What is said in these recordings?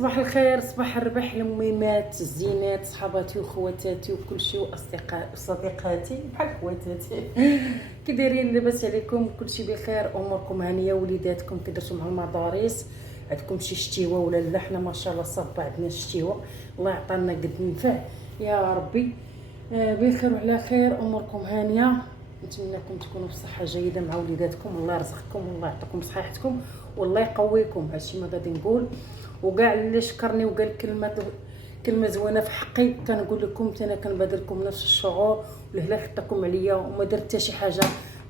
صباح الخير، صباح الربح، الميمات الزينات، صحباتي وخواتاتي وكل شيء، واصدقاء صديقاتي بحال خواتاتي. كي دايرين؟ لاباس عليكم؟ كل شيء بخير؟ اموركم هانيه؟ وليداتكم كي درتوا مع المدارس؟ عندكم شي شتيوه ولا لا؟ حنا ما شاء الله صافا عندنا شتيوه، الله يعطينا قد النفع يا ربي. بخير وعلى خير، اموركم هانيه. نتمنىكم تكونوا بصحه جيده مع وليداتكم، الله يرزقكم والله يعطيكم صحيحتكم والله يقويكم. هادشي ما غادي نقول. وكاع اللي شكرني وقال كلمه زوينه في حقي كنقول لكم انا كنبادر لكم نفس الشعور، والهلا حطكم عليا وما درت حتى شي حاجه،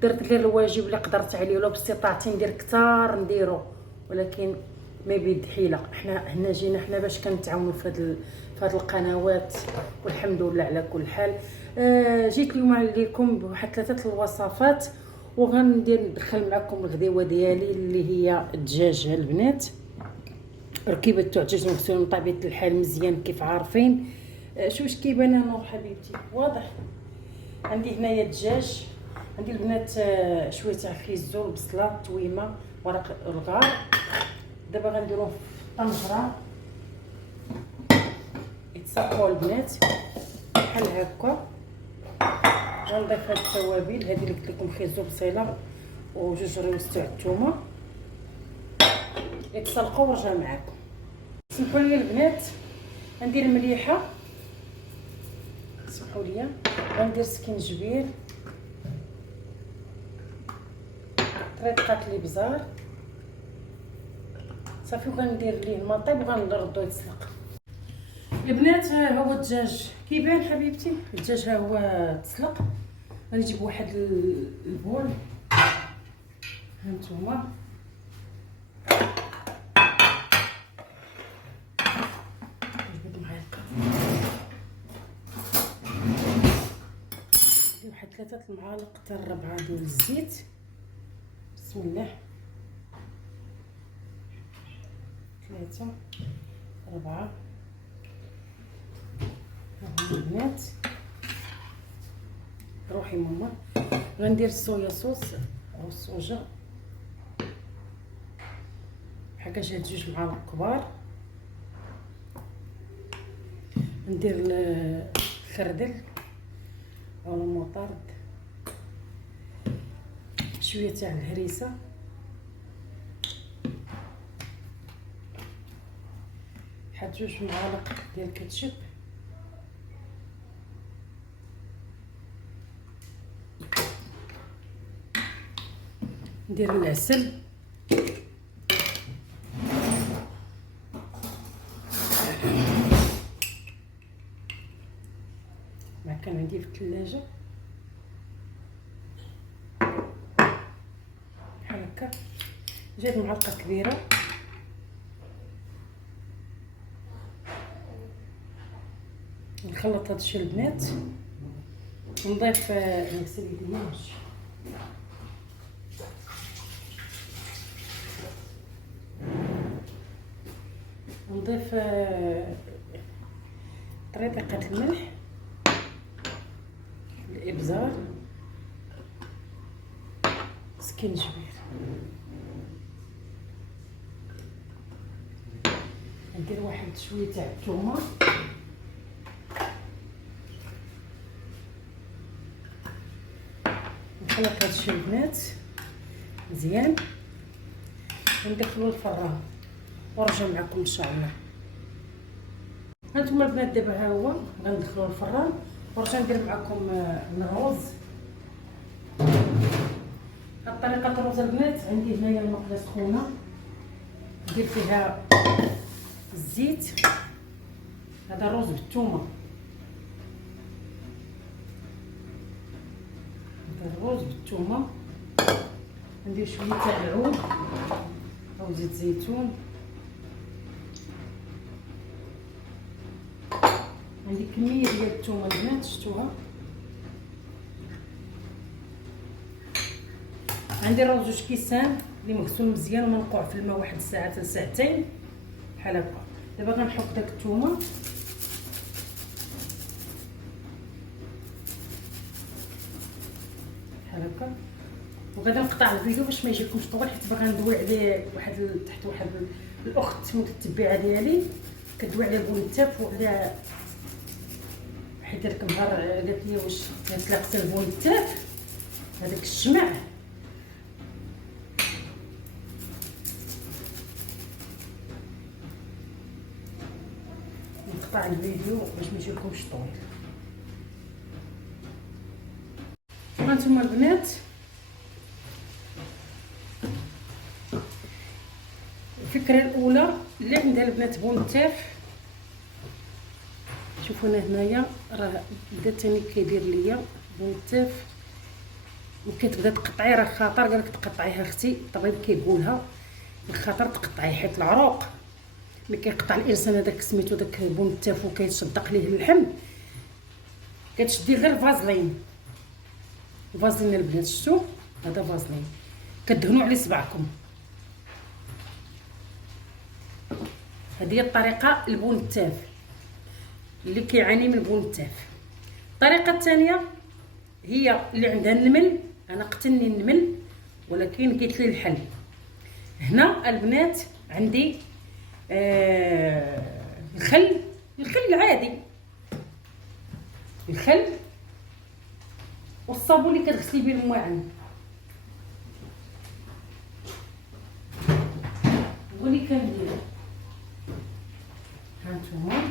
درت غير الواجب اللي قدرت عليه، ولو باستطاعتي ندير كثار نديرو، ولكن ما بيد حيله. حنا هنا جينا حنا باش كنتعاونوا في هاد القنوات، والحمد لله على كل حال. جيت اليوم عليكم بواحد 3 الوصفات، وغندير ندخل معكم الغديوه ديالي اللي هي الدجاج البنات. ركيبه تاع الدجاج مغسول من طبيعه الحال مزيان كيف عارفين. واش كيبان نور حبيبتي؟ واضح. عندي هنايا الدجاج، عندي البنات شويه تاع خيزو، بصله، تويمه، ورق الغار. دابا غنديرو في طنجره يتسقوا البنات بحال هكا. غنضيف هاد التوابل هذه اللي قلت لكم، خيزو، بصيله، وجوج ريوس تاع الثومه يتسلقوا ونرجع معاكم. سمحوا لي البنات، غندير مليحه، سمحوا لي، غندير سكينجبير، طريقه الابزار صافي، وغندير ليه الماء طيب وغنردو يتسلق. البنات ها هو الدجاج كيبان حبيبتي، الدجاج ها هو تسلق. غنجيب واحد البول، هانتوما واحد 3 المعالق حتى 4 ديال الزيت. بسم الله، 3 4 هاهما البنات. روحي ماما. غندير الصويا صوص او الصوجا، حكا هاد 2 معالق كبار. ندير الخردل او المطارد، شويه تاع الهريسه، واحد 2 معالق ديال الكاتشب، ندير العسل، كان عندي في الثلاجه بحال هكا. جات معلقه كبيره نخلط هادشي البنات، ونضيف نغسل يديا ونمشي. نضيف طريقه الملح، الابزار، سكينجبير، ندير واحد شويه تاع الثومه، نخلط هادشي البنات مزيان وندخلو الفران ونرجع معكم ان شاء الله. هانتوما البنات دابا ها هو غندخلو الفران ونرجع ندير معكم الرز. هاد طريقه الرز البنات، عندي هنايا المقله سخونه ندير فيها الزيت. هذا الرز بالثومه، هذا الرز بالثومه. ندير شويه تاع العود او زيت زيتون. عندي كميه ديال الثومه البنات شفتوها. عندي راه 2 كيسان اللي مغسول مزيان ومنقوع في الماء 1 ساعه حتى 2 ساعات بحال هكا. دابا غنحط داك الثومه بحال هكا، وغادي نقطع الفيديو باش ما يجيكمش طويل، حيت باغا ندوي عليه تحت واحد الاخت متتبعه ديالي كدوي على البونتاف وعلى حيت داك النهار قالت لي واش تلاقت البونتاف هذاك الشمع. نقطع الفيديو باش ما يجيكمش طويل. هانتوما البنات الفكره الاولى اللي عندها البنات بونتاف، شوفوا انا هنايا راه بدا تاني كيدير ليا بونتاف وكتبدا تقطعي، راه خاطر قالك تقطعيها اختي الطبيب كيقولها بخاطر تقطعي حيت العروق ملي كيقطع الانسان هذاك سميتو داك بونتاف وكيتصدق ليه اللحم كتشدي غير فازلين. فازلين البنات شفتوا هذا فازلين كدهنوا عليه صباعكم. هذه هي الطريقه البونتاف اللي كيعاني من البونتاف. الطريقه الثانيه هي اللي عندها النمل، انا قتلني النمل ولكن قلت لي الحل. هنا البنات عندي الخل العادي، الخل والصابون اللي كتغسلي به المواعن هو اللي كنديرو. هانتوما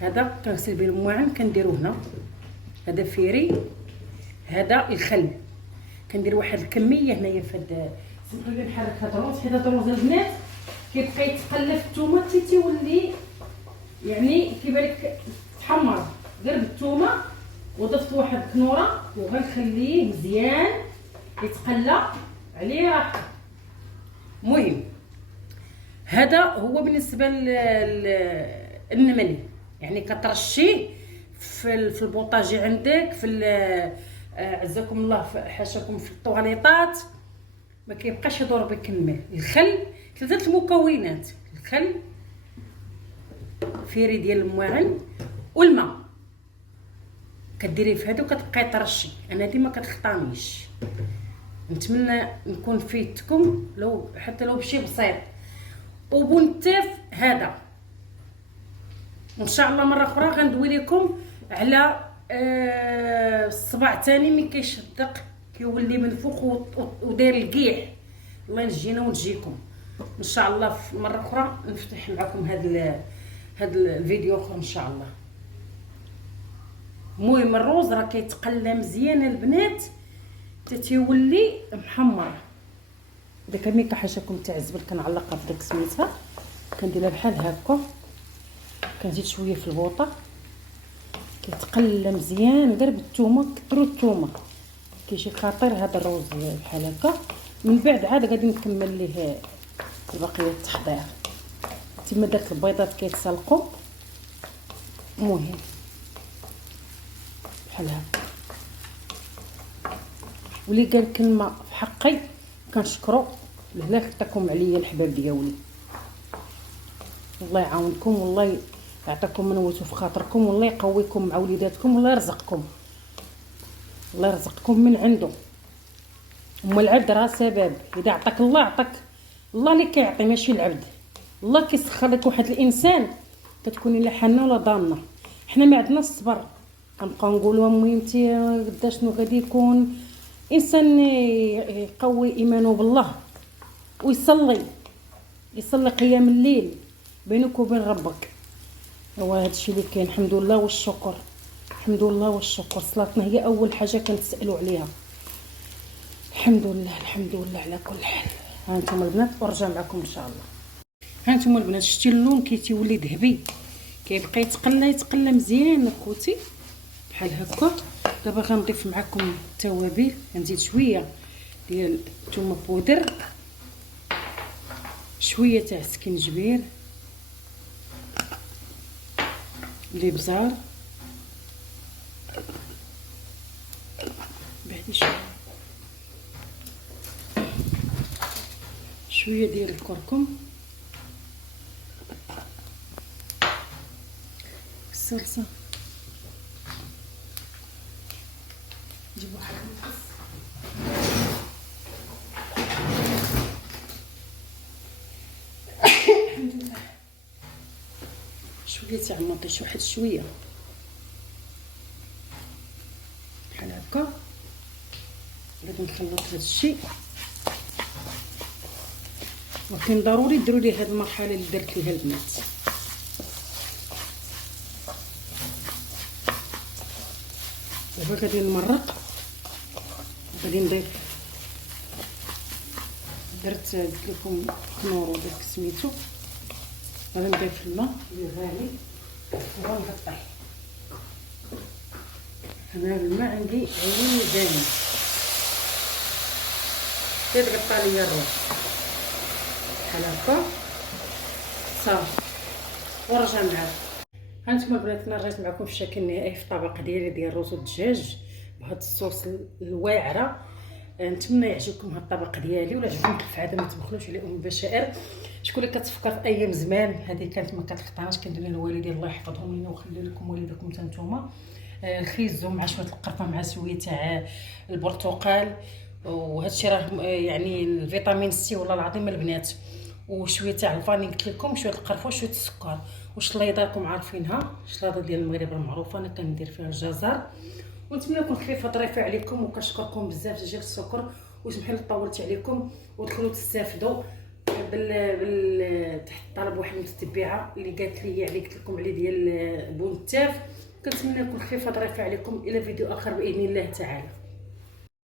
هذا كنغسل به المواعن كنديرو هنا، هذا فيري، هذا الخل كندير واحد الكميه هنايا في هذا. سمحوا لي نحرك هذا الروز حيت هذا الروز البنات كيبقى يتقلى في الثومه حتى تيولي يعني كيبان لك تحمر غير بالثومه، وضفت واحد كنوره وغنخليه مزيان يتقلى عليه راحه. المهم هذا هو بالنسبه للنمل، يعني كترشيه في البوطاجي عندك في عزكم الله حاشاكم في الطواليطات ما كيبقاش يدور بك النمل. الخل ثلاثه المكونات، الخل فيري ديال المواعن والماء كديريه في هذا وكتبقاي ترشي. انا ديما كتخطانيش، نتمنى نكون فيتكم لو حتى لو بشي بسيط. وبونتاف هذا ان شاء الله مره اخرى غندوي لكم على الصباع تاني ملي كيشدق كيولي من فوق وداير القيح. الله ينجينا ونجيكم ان شاء الله في مره اخرى نفتح معكم هذا الفيديو اخر ان شاء الله. المهم الروز راه كيتقلى مزيان البنات حتى تيولي محمر. داك ملي كحاشاكم تاع الزبل كنعلقها في داك سميتها كنديرها بحال هكا، كنزيد شويه في البوطه كيتقلى مزيان غير بالثومه. كثروا الثومه كيجي خطير هذا الروز بحال هكا. من بعد عاد غادي نكمل ليه بقيه التحضير. تما داك البيضات كيتسلقوا. المهم بحال هكا. واللي قال كلمه في حقي كنشكرو لهلا خطاكم عليا الحباب ديالي. الله يعاونكم والله يعطيكم من وتو في خاطركم والله يقويكم مع وليداتكم والله يرزقكم، الله يرزقكم من عنده. اما العبد راه سبب، اذا عطاك الله عطاك، الله اللي كيعطي ماشي العبد. الله كيسخر لك واحد الانسان كتكوني لا حنه ولا ضامنه. حنا ما عندناش الصبر كنبقاو نقولوا المهم انت قدا شنو غادي يكون. انسان يقوي ايمانه بالله ويصلي قيام الليل بينك وبين ربك. هو هادشي اللي كاين. الحمد لله والشكر، الحمد لله والشكر. صلاتنا هي اول حاجه كنتسالوا عليها. الحمد لله الحمد لله على كل حال. ها انتم البنات ورجع معكم ان شاء الله. ها انتم البنات شتي اللون كيتولي ذهبي كيبقى يتقلى مزيان اخوتي بحال هكا. دابا غنضيف معكم التوابل. غنزيد شويه ديال الثومه بودر، شويه تاع سكينجبير، الابزار، بعدي شويه ديال الكركم، الصلصه. نجيب واحد المقص شويه تاع المطيش، واحد شويه بحال هكا. غادي نخلط هذا الشيء، ولكن ضروري ديروا لي هذه المرحله اللي درت ليها البنات. دابا غادي نمرق، غادي نضيف، درت قلت لكم كنور وداك سميتو، غادي نضيف الماء اللي غالي ونقطع. انا الماء عندي عينين دايما، كيتقطع ليا الروز بحال هكا صافي ونرجع معاكم. هانتوما البنات انا رجعت معكم في الشكل النهائي في الطبق ديالي ديال الرز والدجاج بهاد الصوص الواعره. نتمنى يعجبكم هاد الطبق ديالي، ولا عجبكم كيف العاده ما تبخلوش على البشائر. شكون اللي كتفكر في ايام زمان، هذه كانت ما كتقطعش، كندير لها الوالدين الله يحفظهم لينا ويخلي لكم والديكم حتى نتوما. الخيزو مع شويه القرفه مع شويه تاع البرتقال، وهادشي راه يعني الفيتامين سي والله العظيم البنات، وشويه تاع الفاني قلت لكم، شويه القرفه وشويه السكر، والشليضه راكم عارفينها، الشلاضه ديال المغرب المعروفه، انا كندير فيها الجزر. ونتمنى نكون خفيفه ظريفه عليكم، وكنشكركم بزاف ديال الشكر، وسمحوا لي طولت عليكم، ودخلوا تستافدوا تحت طلب واحد المتتبعه اللي قالت لي عليه، قلت لكم عليه ديال بون التاف. كنتمنى نكون خفيفه ظريفه عليكم. الى فيديو اخر باذن الله تعالى.